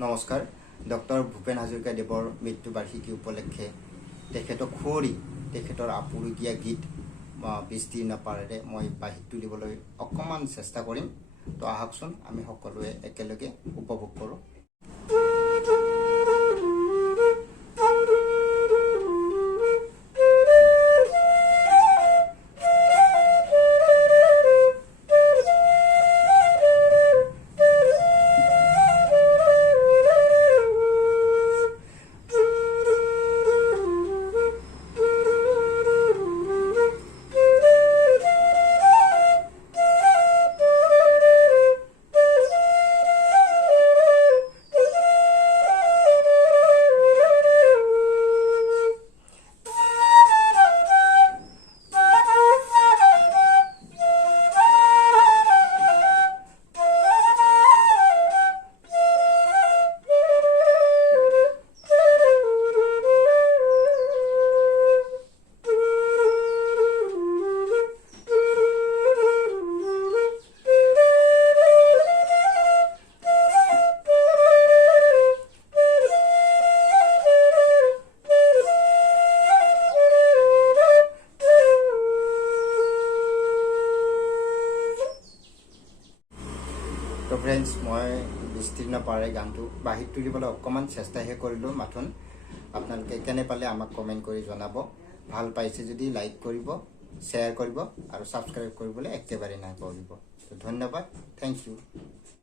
নমস্কাৰ ডক্টৰ ভূপেন হাজৰিকাদেৱৰ মৃত্যু বাৰ্ষিকী উপলক্ষে তেখেতক খুঁৱৰি তেখেতৰ আপুৰুগীয়া গীত বিস্তীৰ্ণ পাৰেৰে মই বাহিৰ তুলিবলৈ অকণমান চেষ্টা কৰিম। তো আহকচোন আমি সকলোৱে একেলগে উপভোগ কৰোঁ। তো ফ্ৰেণ্ডছ, মই বিস্তীৰ্ণ পাৰে গানটো বাহিৰ তুলিবলৈ অকণমান চেষ্টাহে কৰিলোঁ মাথোন। আপোনালোকে কেনে পালে আমাক কমেণ্ট কৰি জনাব। ভাল পাইছে যদি লাইক কৰিব, শ্বেয়াৰ কৰিব আৰু ছাবস্ক্ৰাইব কৰিবলৈ একেবাৰে নাপাহৰিব। ধন্যবাদ, থেংক ইউ।